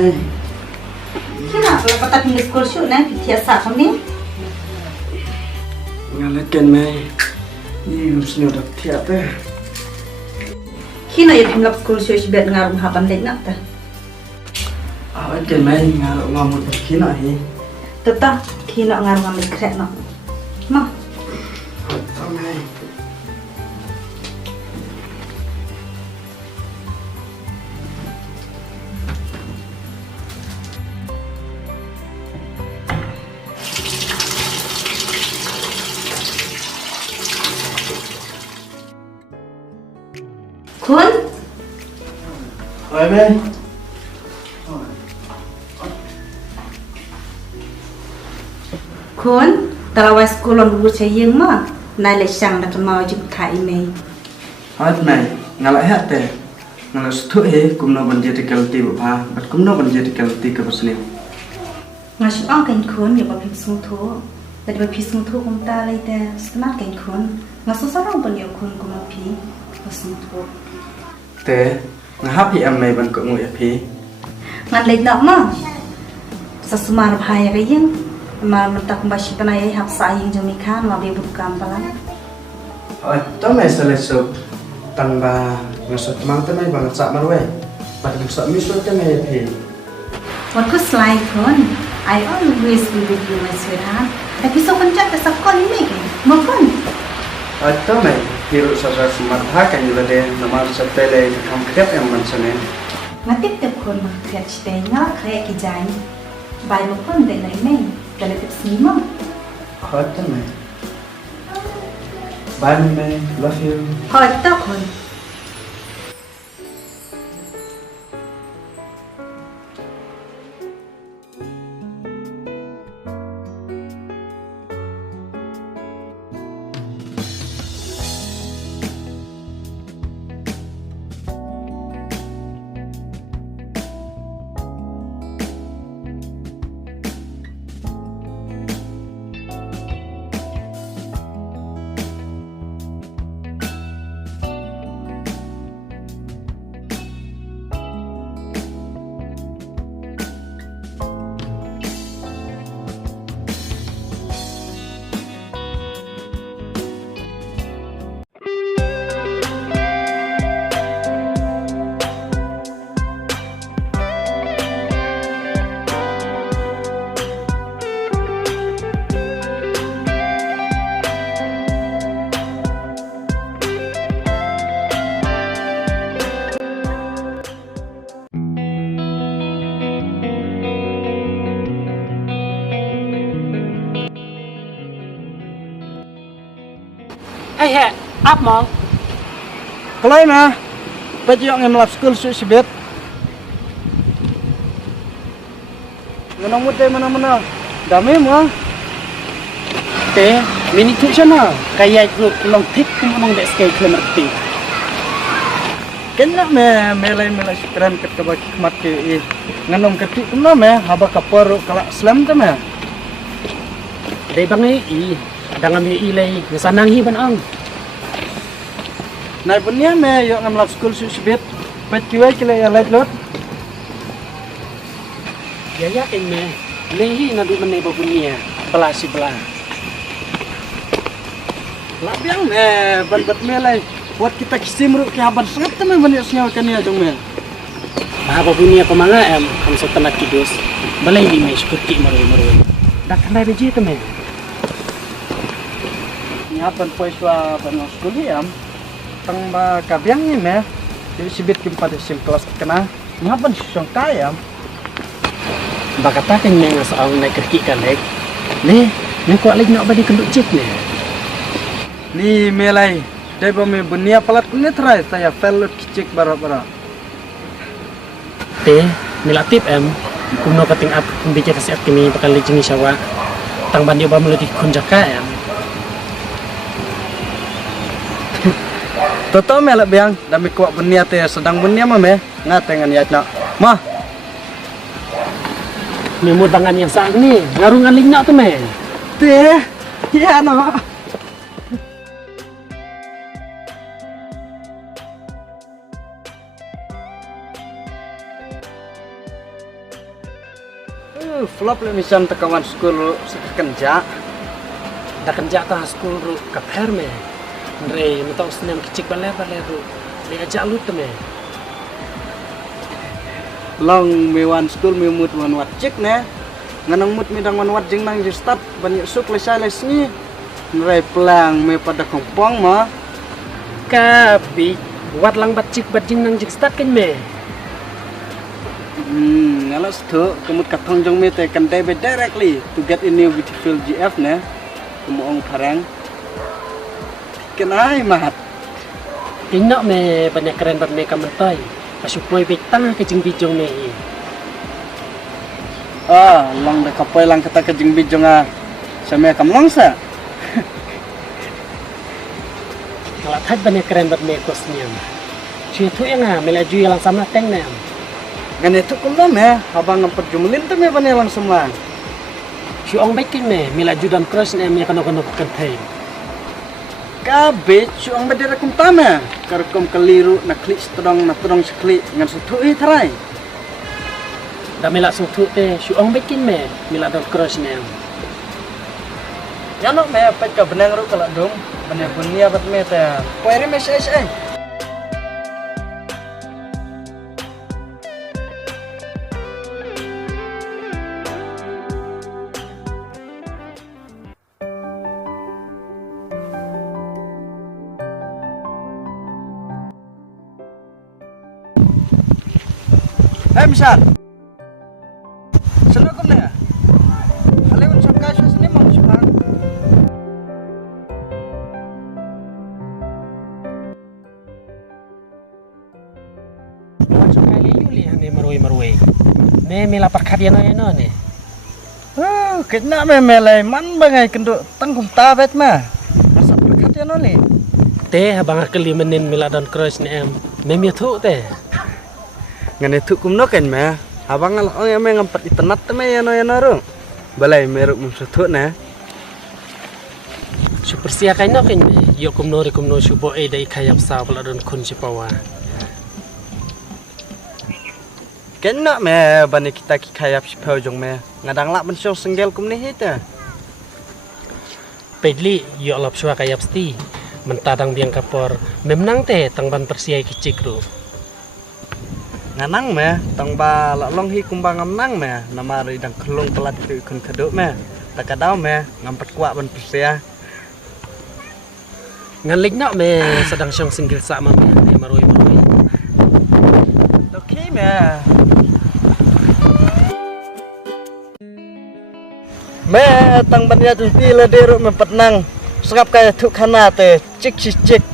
me. Kenapa lepas tinggal sekolah syuk nanti biasa kami? Ngalakan me. Ini usni udah tiada. Kina ya tinggal sekolah syuk biar ngaruh haban lek nak ta. Awak kan me ngaruh ngamut kina hi. Tetap kina ngaruh ngambil krek nak. Mah. Tahu me. Kun? Oi me. Kun? Kalau sekolah dulu saya yang mah, nilai sang nak mau jemput kai me. Awak me ngalak hat te. Ngalak setu he kumno banjir kalti bapa, bat kumno banjir kalti ke pasni. Ngasih kan kun ya bapis sungtu. Tadi bapis sungtu kum ta lay te senar kan kun. Ngasih sarang pun ya kun kum api sungtu. Te ngahap hi am me ban ko ngui api. Ngan lek nak mah. Sesumar bahaya kayang. Mà mình ta cũng bác sĩ bên này học sai những trong mikan mà bị bụt cam bala. Tahu me selesai tanpa ngasut mang te me bang sak marwe. Bat sak misut te me api. What could slide kon? I always be with you, my sweetheart. Tapi so kan cakap sakon ni kan? Makan. Tahu me hirup sasa smart ha kan juga de nama sepele kam krep yang mansane. Ngatip tep kon mah kriat cita ngala kriat kijai. Bai makan dek nai me. Kalau tep sima. Tahu me. Bye me, love you. Hot tak kon. Hei, apa mau? Kalau na, baju yang melap school sebet. Mana mana, dami mo. Teh, mini tu sana. Kayak grup long tik kumang dek sekali kemerti. Kena melai sekeren ket bagi mat ke nganom ketik kumna me haba kapor kala slam ta me. Dei bangai dengan mi ilai ngesanang hi ban ang. Nai punya me yo ngam lap school sebet. Pat kiwai kile ya light lot. Ya me. Lehi nadu menai babunia. Belah si belah. Lap yang me ban bat melai buat kita kisimru ki haban sangat me banyak senyawa kan ya jong me. Ah babunia pemanga kam setenak kidus. Balai ni me seperti maru. Dak kanai beji tu me. Hapan poiswa ban school ya. Tang ba kabyang ni me. Jadi sibit kim pada sim kelas kena. Hapan song kaya. Bakata kan yang soal naik kerki kalek. Ni kuat lagi nak bagi kenduk cek ni. Ni melai. Dai ba me bunia palat ni try saya fellow kicik bara. Teh, milatip kuno kating up bicara siap kini bakal licin syawa. Tang bandi ba melatih kunjaka Toto melak biang dami kuat bunia te sedang bunia mah me ngatengan ya nak. Mah Memut tangan yang sang ni, ngarungan lingnak tu me. teh ya no. Flop le misan tekawan school sekenja. Da kerja ta school ru kaper me. Ndre mentau senam kicik bale ru. Le ajak lu te me. Long mewan school me mut wan wat cik ne. Nganang mut midang wan wat jing nang start banyak suk lesai lesni. Nrai pelang me pada kompong ma. Kapi wat lang bat cik bat jing nang jik start kan me. Ngalas tu kemut katong jong me te kan directly to get in new beautiful GF ne. Kumuong parang. Kenai mat. Tinok me banyak keren bat me kamantoy. Pasupoi betang ke jing bijong me. Long dah kapoy lang kata ke jing bijong sama kamlong sa. Kalau tak banyak keren bat me kosnya. Cuy tu yang melaju yang sama teng ne. Ganito kumlam habang ang perjumulin tu me banyak lang semua. Si ong bikin me melaju dan cross ne me kano kentay. Kabit ang badira kum tama. Karkom keliru na klik strong seklik ngan sutui tarai. Da melak sutu te si ong bikin me melak dan cross ne. Yanok me pet ka benang ru kala dong. Banyak bunia bat me te. Poere me sai. Misal. Selalu kum ne. Alewon sok kaso sini mau sepan. Macam kali yuli ane marui. Me melapar kadian no ne. Kena me melai man bangai kenduk tangkum tabet ma. Asap berkat ya noli. Te abang kali menin melak dan cross ne me tu te. Ngan itu kumno kan me. Abang al yang me ngampat itenat te me ya no ru. Balai meruk mumsutut ne. Super sia kain no kan me. Yo kumno subo dai kayap sa pelak dan kun sipawa. Kena me bani kita ki kayap sipau jong me. Ngadang lak mensyong senggel kum ni hita. Pedli yo lap sua kayap sti. Mentadang biang kapor. Memnang te tang ban persiai kicik ru. Nganang me tang ba la long hi kumbang ngamnang me nama ri dang kelung telat tu kun keduk me takadau me ngampat kuat ban persia Ngalik nak me sedang syong singgil sa ma me marui okey me tang ban ya tu ti le deru me patnang sengap kaya tu khana te cik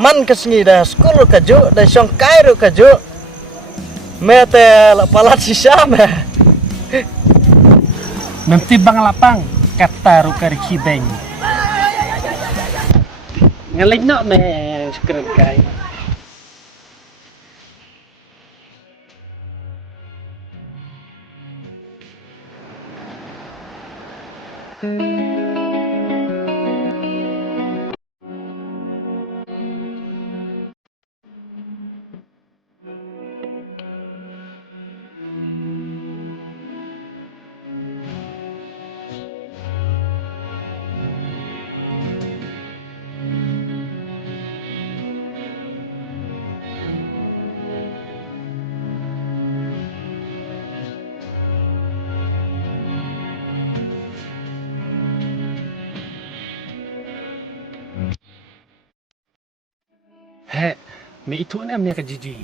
man kesngi dah skul kaju dah syong kai ru kaju Mete palat sisa me. Nanti bang lapang kata rukar kibeng. Ngalik nak me sekeren kai. Me itu ni amnya kejiji.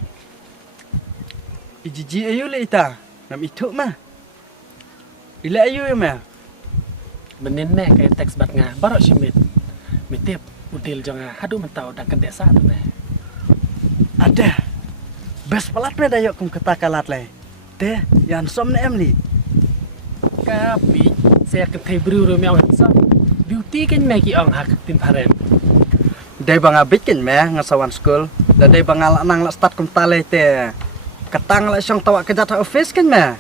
Ijiji ayu le ita. Nam itu mah. Ila ayu mah. Benin me kaya teks bat nga barok simit. Mitip udil jonga hadu mentau dak kendek sa tu me. Ada. Bes pelat me dayok kum kata kalat le. Teh yang som ne emli. Kapi saya ketai buru me ong sa. Beauty kan me ki ong hak tin paren. Dai bang bikin me ngasawan school. Dan dai bang alak nang lak start kum tale te. Ketang lak syong tawa kerja ta office kan me.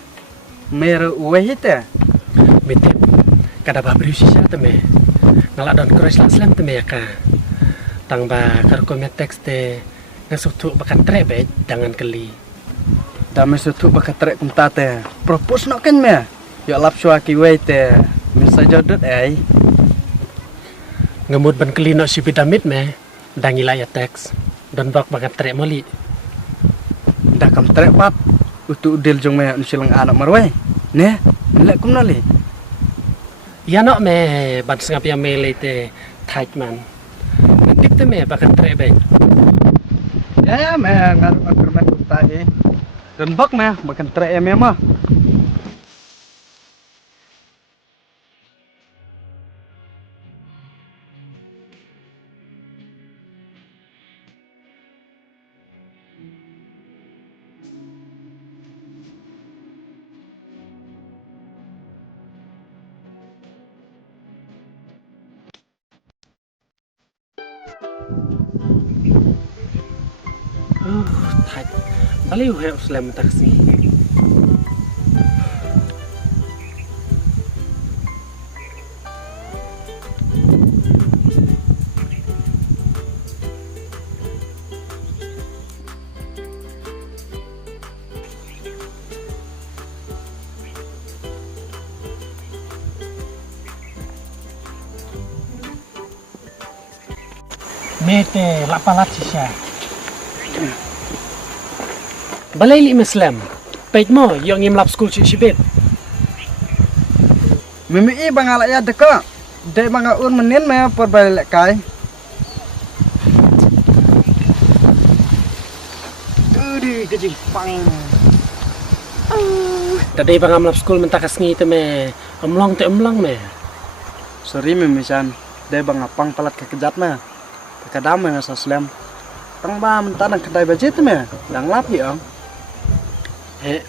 Meru uwe te. Mitip kada ba beri sisa te me. Ngalak dan cross lak slam te me ka. Tang ba kar ko me teks te ngasutu bakan trebe jangan keli. Dame sutu baka trek kum tate. Propose nak kan me. Yo lap chua ki wei te misa jodot ai. Ngemut ban kelino si pitamid me dangi laya teks dan bak banget trek moli. Dah kam trek pap. Utu udil jong me silang anak marwai. Ne, lek kum nali. Ya no me ban sengap ya mele te tight man. Nantip te me bakan trek be. Ya me ngaru akur me tahi. Dan bak me bakan trek me mah. Tight. Baliu he uslam taksi. Mete lapalat sisa. Balai li Muslim. Page mo yung imlap school si Sibit. Mimi i bangala ya deka. De banga un menin me por balek kai. Udi kejing pang. Tadi bang amlap school mentakas ngi te me omlong te omlong me. Sorry Mimi Chan. De banga pang palat kekejat me. Kadam me ngasa slam. Tang ba mentanang kedai budget me. Yang lap ya.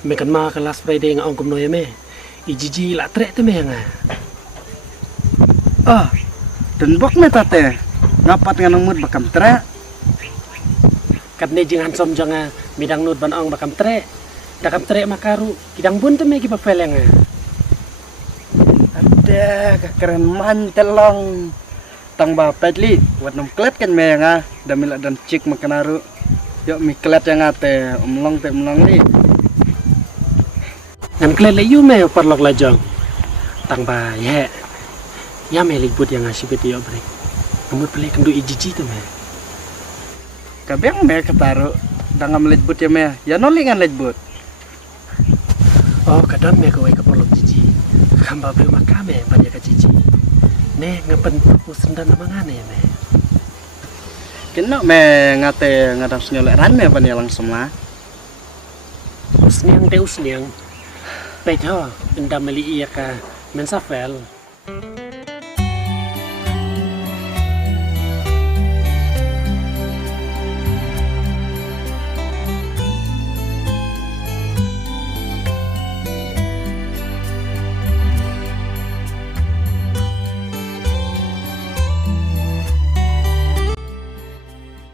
Mekan ma kelas Friday nga ong kumno me. Ijiji la trek te me nga. Dan bok me tate. Ngapat nganong mud bakam trek. Kat ne jing hansom janga midang nut ban ong bakam trek. Dakam trek makaru kidang bun te me ki papel nga. Ada keren mantelong. Tang ba pedli wat nom klet kan me nga. Damila dan cik makanaru. Yo mi klet yang ate omlong te omlong li. Ngan klet le yu me parlok lajong. Tang ba ye. Ya me libut yang ngasih beti yo break. Ngemut pele kendu ijiji tu me. Kabeng me ketaru. Dangam lejbut ya me. Ya noli ngan lejbut. Oh kadang me kawai ke parlok jiji. Kamba beli makame banyak ke jiji. Ne ngapen pusen dan amangane me. Kena me ngate ngadam senyolek ran me pani langsung lah. Usniang te usniang. Pej ho endam meli iya ka mensafel.